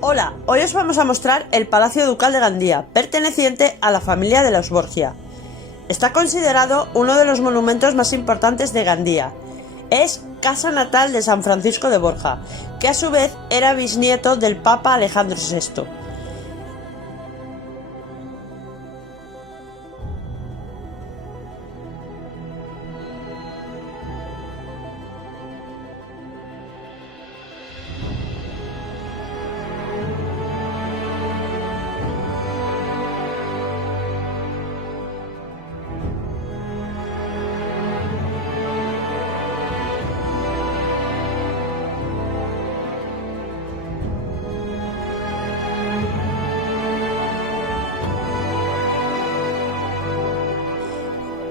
Hola, hoy os vamos a mostrar el Palacio Ducal de Gandía, perteneciente a la familia de los Borgia. Está considerado uno de los monumentos más importantes de Gandía. Es casa natal de San Francisco de Borja, que a su vez era bisnieto del Papa Alejandro VI.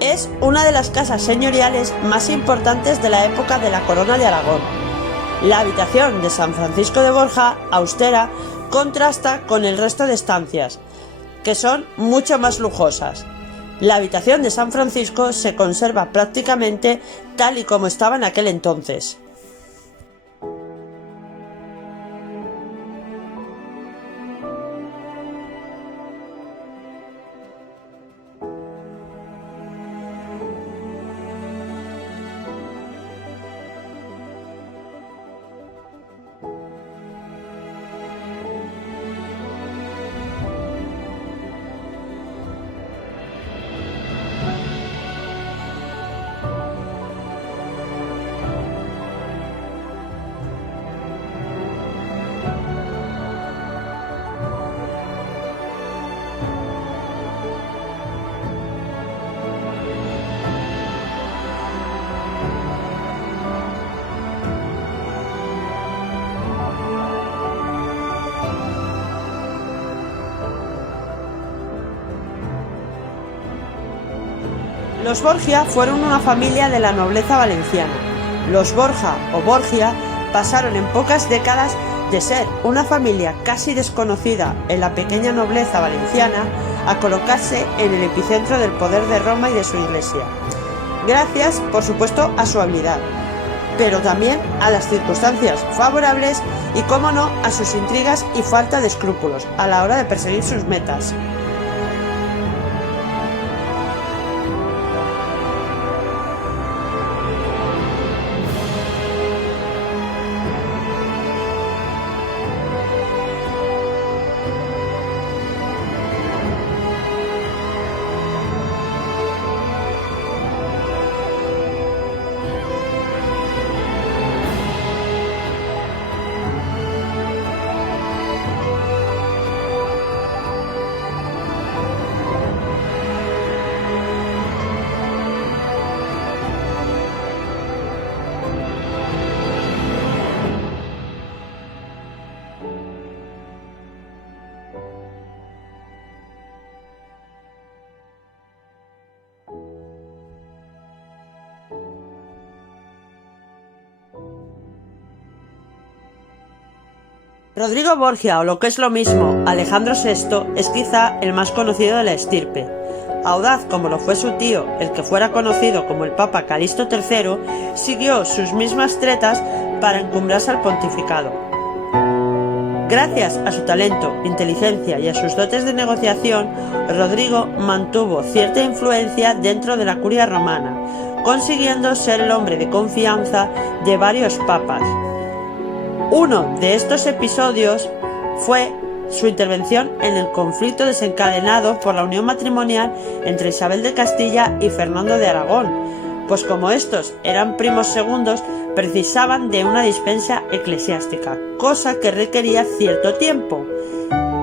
Es una de las casas señoriales más importantes de la época de la Corona de Aragón. La habitación de San Francisco de Borja, austera, contrasta con el resto de estancias, que son mucho más lujosas. La habitación de San Francisco se conserva prácticamente tal y como estaba en aquel entonces. Los Borgia fueron una familia de la nobleza valenciana. Los Borja o Borgia pasaron en pocas décadas de ser una familia casi desconocida en la pequeña nobleza valenciana a colocarse en el epicentro del poder de Roma y de su iglesia. Gracias, por supuesto, a su habilidad, pero también a las circunstancias favorables y, cómo no, a sus intrigas y falta de escrúpulos a la hora de perseguir sus metas. Rodrigo Borgia, o lo que es lo mismo, Alejandro VI, es quizá el más conocido de la estirpe. Audaz como lo fue su tío, el que fuera conocido como el Papa Calixto III, siguió sus mismas tretas para encumbrarse al pontificado. Gracias a su talento, inteligencia y a sus dotes de negociación, Rodrigo mantuvo cierta influencia dentro de la curia romana, consiguiendo ser el hombre de confianza de varios papas. Uno de estos episodios fue su intervención en el conflicto desencadenado por la unión matrimonial entre Isabel de Castilla y Fernando de Aragón, pues como estos eran primos segundos, precisaban de una dispensa eclesiástica, cosa que requería cierto tiempo.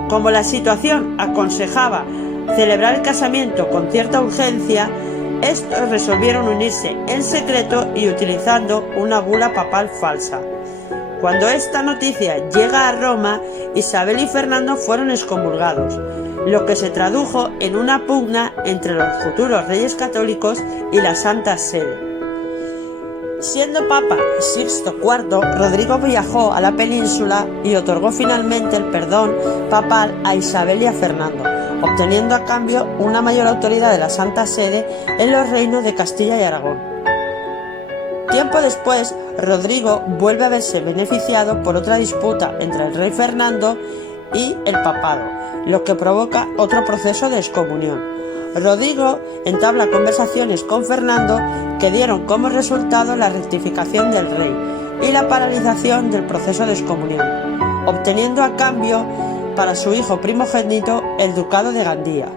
Como la situación aconsejaba celebrar el casamiento con cierta urgencia, estos resolvieron unirse en secreto y utilizando una bula papal falsa. Cuando esta noticia llega a Roma, Isabel y Fernando fueron excomulgados, lo que se tradujo en una pugna entre los futuros reyes católicos y la Santa Sede. Siendo Papa Sixto IV, Rodrigo viajó a la península y otorgó finalmente el perdón papal a Isabel y a Fernando, obteniendo a cambio una mayor autoridad de la Santa Sede en los reinos de Castilla y Aragón. Tiempo después, Rodrigo vuelve a verse beneficiado por otra disputa entre el rey Fernando y el papado, lo que provoca otro proceso de excomunión. Rodrigo entabla conversaciones con Fernando que dieron como resultado la rectificación del rey y la paralización del proceso de excomunión, obteniendo a cambio para su hijo primogénito el ducado de Gandía.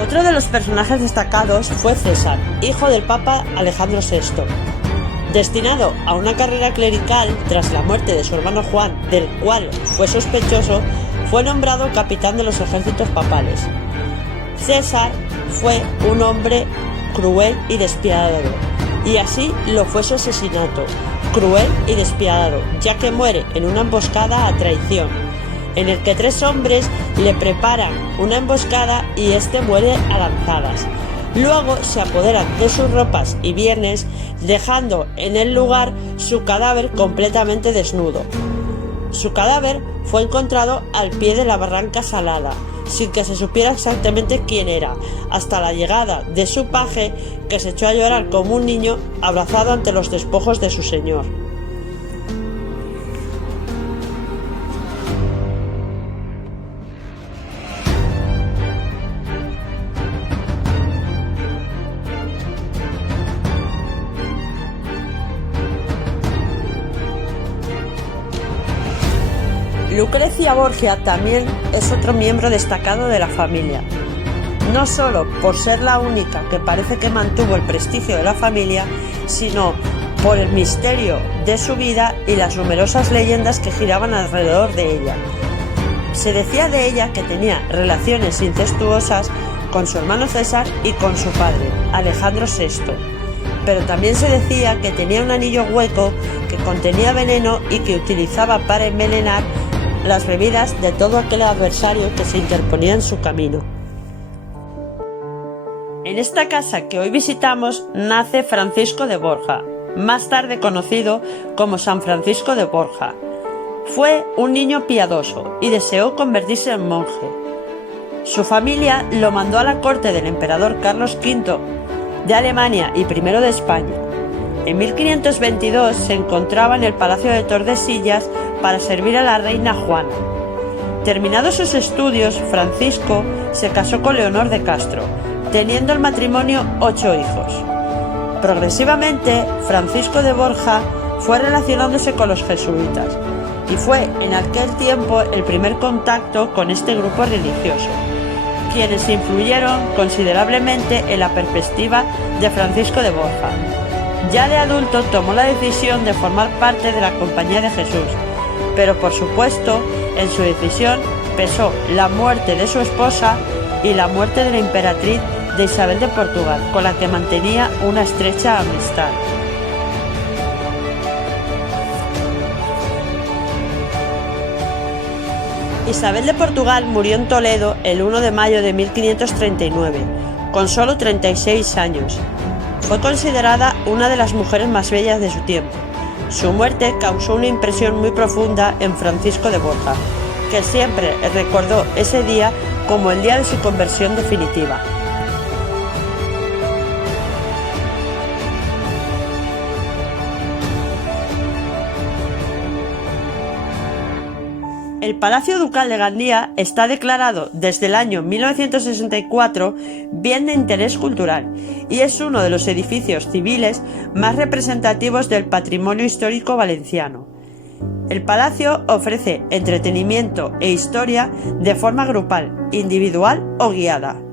Otro de los personajes destacados fue César, hijo del Papa Alejandro VI. Destinado a una carrera clerical tras la muerte de su hermano Juan, del cual fue sospechoso, fue nombrado capitán de los ejércitos papales. César fue un hombre cruel y despiadado, y así lo fue su asesinato, cruel y despiadado, ya que muere en una emboscada a traición, en el que 3 hombres le preparan una emboscada y este muere a lanzadas. Luego se apoderan de sus ropas y bienes, dejando en el lugar su cadáver completamente desnudo. Su cadáver fue encontrado al pie de la barranca Salada, sin que se supiera exactamente quién era, hasta la llegada de su paje, que se echó a llorar como un niño abrazado ante los despojos de su señor. Lucrecia Borgia también es otro miembro destacado de la familia, no solo por ser la única que parece que mantuvo el prestigio de la familia, sino por el misterio de su vida y las numerosas leyendas que giraban alrededor de ella. Se decía de ella que tenía relaciones incestuosas con su hermano César y con su padre, Alejandro VI, pero también se decía que tenía un anillo hueco que contenía veneno y que utilizaba para envenenar las bebidas de todo aquel adversario que se interponía en su camino. En esta casa que hoy visitamos nace Francisco de Borja, más tarde conocido como San Francisco de Borja. Fue un niño piadoso y deseó convertirse en monje. Su familia lo mandó a la corte del emperador Carlos V de Alemania y I de España. En 1522 se encontraba en el Palacio de Tordesillas para servir a la reina Juana. Terminados sus estudios, Francisco se casó con Leonor de Castro, teniendo el matrimonio 8 hijos. Progresivamente, Francisco de Borja fue relacionándose con los jesuitas y fue en aquel tiempo el primer contacto con este grupo religioso, quienes influyeron considerablemente en la perspectiva de Francisco de Borja. Ya de adulto tomó la decisión de formar parte de la Compañía de Jesús, pero por supuesto en su decisión pesó la muerte de su esposa y la muerte de la emperatriz de Isabel de Portugal, con la que mantenía una estrecha amistad. Isabel de Portugal murió en Toledo el 1 de mayo de 1539, con solo 36 años. Fue considerada una de las mujeres más bellas de su tiempo. Su muerte causó una impresión muy profunda en Francisco de Borja, que siempre recordó ese día como el día de su conversión definitiva. El Palacio Ducal de Gandía está declarado desde el año 1964 bien de interés cultural y es uno de los edificios civiles más representativos del patrimonio histórico valenciano. El palacio ofrece entretenimiento e historia de forma grupal, individual o guiada.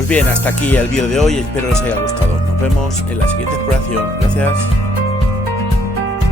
Pues bien, hasta aquí el vídeo de hoy, espero les haya gustado. Nos vemos en la siguiente exploración. Gracias.